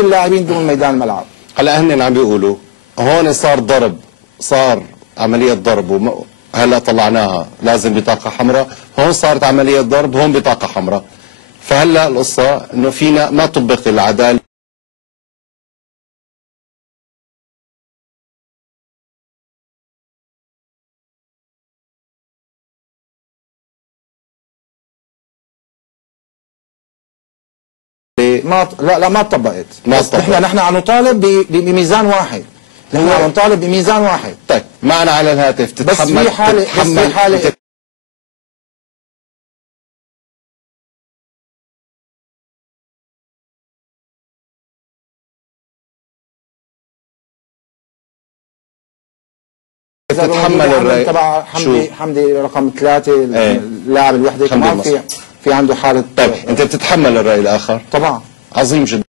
اللاعبين ضمن ميدان الملعب. هلا هن عم بيقولوا هون صار ضرب، صار عملية ضرب هلا طلعناها لازم بطاقة حمراء، هون صارت عملية ضرب، هون بطاقة حمراء. فهلا القصة انه فينا ما طبق العدالة. لا ما طبقت. ما بس نحن عم نطالب بميزان واحد. نحن عم نطالب بميزان واحد. طيب معنا على الهاتف تتحمل. بس في حالة تتحمل الرأي تبع حمدي رقم 3 اللاعب الوحده كمان في عنده حالة. طيب انت بتتحمل الرأي الآخر؟ طبعا. عظيم جدا.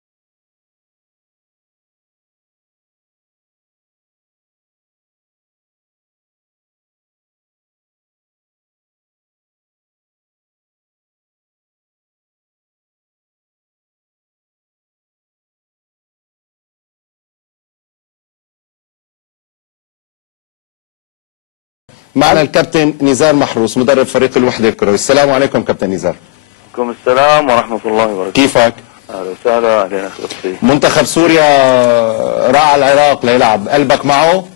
معنا الكابتن نزار محروس مدرب فريق الوحدة الكروي. السلام عليكم كابتن نزار. عليكم السلام ورحمة الله وبركاته. كيفك؟ أهلا وسهلا. أهلا أخي. منتخب سوريا راح على العراق ليلعب، قلبك معه؟